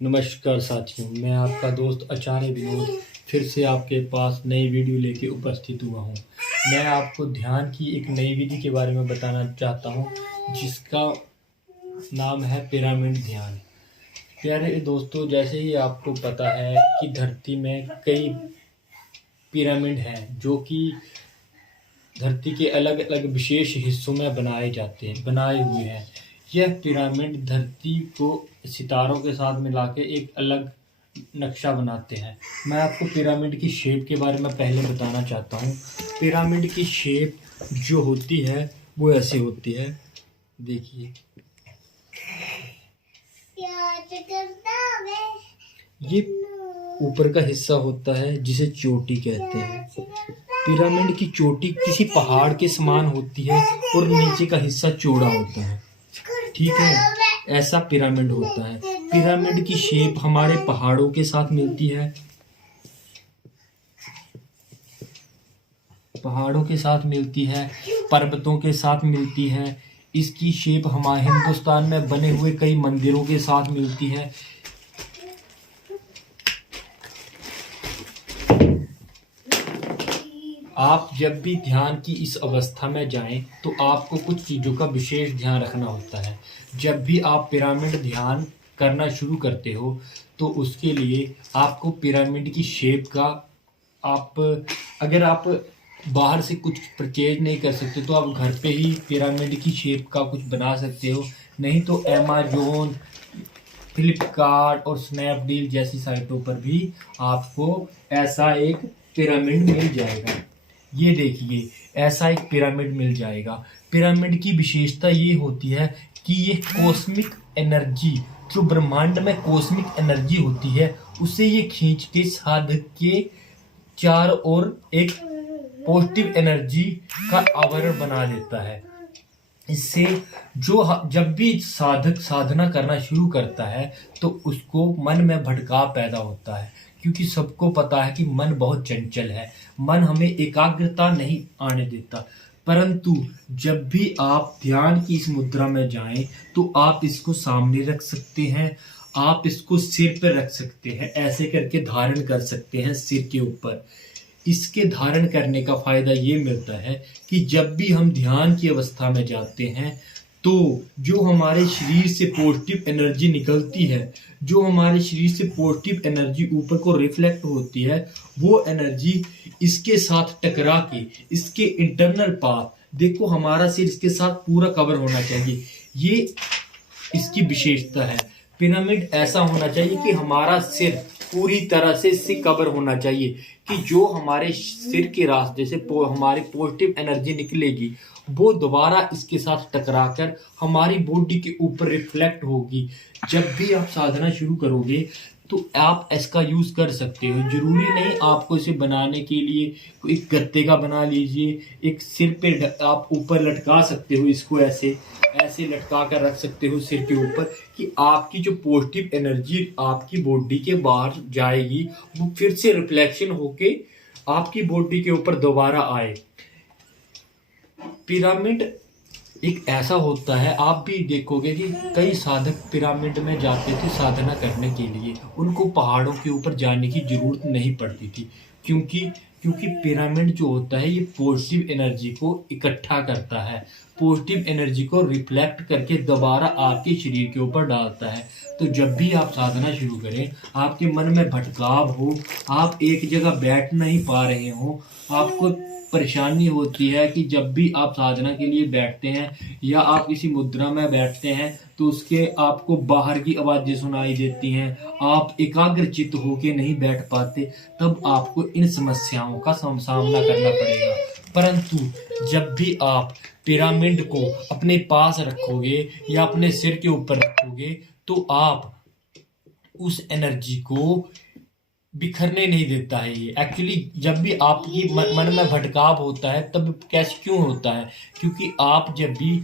नमस्कार साथियों, मैं आपका दोस्त आचार्य विनोद फिर से आपके पास नई वीडियो लेके उपस्थित हुआ हूँ। मैं आपको ध्यान की एक नई विधि के बारे में बताना चाहता हूँ जिसका नाम है पिरामिड ध्यान। प्यारे दोस्तों, जैसे ही आपको पता है कि धरती में कई पिरामिड हैं जो कि धरती के अलग अलग विशेष हिस्सों में बनाए हुए हैं। यह पिरामिड धरती को सितारों के साथ मिला के एक अलग नक्शा बनाते हैं। मैं आपको पिरामिड की शेप के बारे में पहले बताना चाहता हूँ। पिरामिड की शेप जो होती है वो ऐसे होती है, देखिए। ये ऊपर का हिस्सा होता है जिसे चोटी कहते हैं। पिरामिड की चोटी किसी पहाड़ के समान होती है और नीचे का हिस्सा चौड़ा होता है, ठीक है। ऐसा पिरामिड होता है। पिरामिड की शेप हमारे पहाड़ों के साथ मिलती है, पर्वतों के साथ मिलती है। इसकी शेप हमारे हिंदुस्तान में बने हुए कई मंदिरों के साथ मिलती है। आप जब भी ध्यान की इस अवस्था में जाएं तो आपको कुछ चीज़ों का विशेष ध्यान रखना होता है। जब भी आप पिरामिड ध्यान करना शुरू करते हो तो उसके लिए आपको पिरामिड की शेप का अगर आप बाहर से कुछ परचेज नहीं कर सकते तो आप घर पे ही पिरामिड की शेप का कुछ बना सकते हो। नहीं तो अमेज़न, फ्लिपकार्ट और स्नैपडील जैसी साइटों पर भी आपको ऐसा एक पिरामिड मिल जाएगा। ये देखिए, ऐसा एक पिरामिड मिल जाएगा। पिरामिड की विशेषता ये होती है कि ये कॉस्मिक एनर्जी, जो ब्रह्मांड में कॉस्मिक एनर्जी होती है, उसे ये खींच के साधक के चारों ओर एक पॉजिटिव एनर्जी का आवरण बना देता है। इससे जब भी साधक साधना करना शुरू करता है तो उसको मन में भटकाव पैदा होता है, क्योंकि सबको पता है कि मन बहुत चंचल है। मन हमें एकाग्रता नहीं आने देता। परंतु जब भी आप ध्यान की इस मुद्रा में जाएं तो आप इसको सामने रख सकते हैं, आप इसको सिर पर रख सकते हैं, ऐसे करके धारण कर सकते हैं सिर के ऊपर। इसके धारण करने का फायदा ये मिलता है कि जब भी हम ध्यान की अवस्था में जाते हैं तो जो हमारे शरीर से पॉजिटिव एनर्जी निकलती है, जो हमारे शरीर से पॉजिटिव एनर्जी ऊपर को रिफ्लेक्ट होती है, वो एनर्जी इसके साथ टकरा के इसके इंटरनल पाथ, देखो हमारा सिर इसके साथ पूरा कवर होना चाहिए। ये इसकी विशेषता है। पिरामिड ऐसा होना चाहिए कि हमारा सिर पूरी तरह से इससे कवर होना चाहिए, कि जो हमारे सिर के रास्ते से हमारी पॉजिटिव एनर्जी निकलेगी वो दोबारा इसके साथ टकराकर हमारी बॉडी के ऊपर रिफ्लेक्ट होगी। जब भी आप साधना शुरू करोगे तो आप इसका यूज कर सकते हो। जरूरी नहीं आपको इसे बनाने के लिए एक गत्ते का बना लीजिए, एक सिर पे आप ऊपर लटका सकते हो, इसको ऐसे लटका कर रख सकते हो सिर के ऊपर, कि आपकी जो पॉजिटिव एनर्जी आपकी बॉडी के बाहर जाएगी वो फिर से रिफ्लेक्शन होके आपकी बॉडी के ऊपर दोबारा आए। पिरामिड एक ऐसा होता है, आप भी देखोगे कि कई साधक पिरामिड में जाते थे साधना करने के लिए। उनको पहाड़ों के ऊपर जाने की जरूरत नहीं पड़ती थी, क्योंकि पिरामिड जो होता है ये पॉजिटिव एनर्जी को इकट्ठा करता है, पॉजिटिव एनर्जी को रिफ्लेक्ट करके दोबारा आपके शरीर के ऊपर डालता है। तो जब भी आप साधना शुरू करें, आपके मन में भटकाव हो, आप एक जगह बैठ नहीं पा रहे हो, आपको परेशानी होती है कि जब भी आप साधना के लिए बैठते हैं या आप किसी मुद्रा में बैठते हैं तो उसके आपको बाहर की आवाज़ें सुनाई देती हैं, आप एकाग्रचित्त होके नहीं बैठ पाते, तब आपको इन समस्याओं का सामना करना पड़ेगा। परंतु जब भी आप पिरामिड को अपने पास रखोगे या अपने सिर के ऊपर रखोगे तो आप उस एनर्जी को बिखरने नहीं देता है। ये एक्चुअली जब भी आपकी मन में भटकाव होता है तब कैसे क्यों होता है, क्योंकि आप जब भी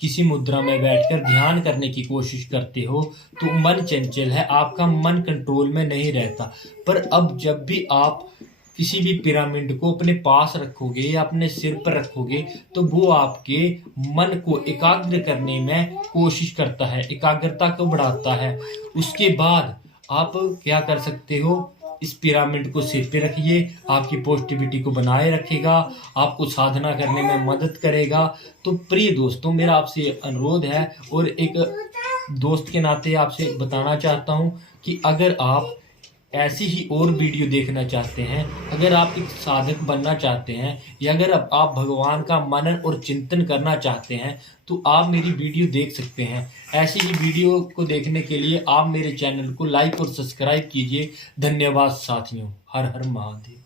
किसी मुद्रा में बैठकर ध्यान करने की कोशिश करते हो तो मन चंचल है, आपका मन कंट्रोल में नहीं रहता। पर अब जब भी आप किसी भी पिरामिड को अपने पास रखोगे या अपने सिर पर रखोगे तो वो आपके मन को एकाग्र करने में कोशिश करता है, एकाग्रता को बढ़ाता है। उसके बाद आप क्या कर सकते हो, इस पिरामिड को सिर पे रखिए, आपकी पॉजिटिविटी को बनाए रखेगा, आपको साधना करने में मदद करेगा। तो प्रिय दोस्तों, मेरा आपसे अनुरोध है और एक दोस्त के नाते आपसे बताना चाहता हूँ कि अगर आप ऐसी ही और वीडियो देखना चाहते हैं, अगर आप एक साधक बनना चाहते हैं या अगर आप भगवान का मनन और चिंतन करना चाहते हैं तो आप मेरी वीडियो देख सकते हैं। ऐसी ही वीडियो को देखने के लिए आप मेरे चैनल को लाइक और सब्सक्राइब कीजिए। धन्यवाद साथियों। हर हर महादेव।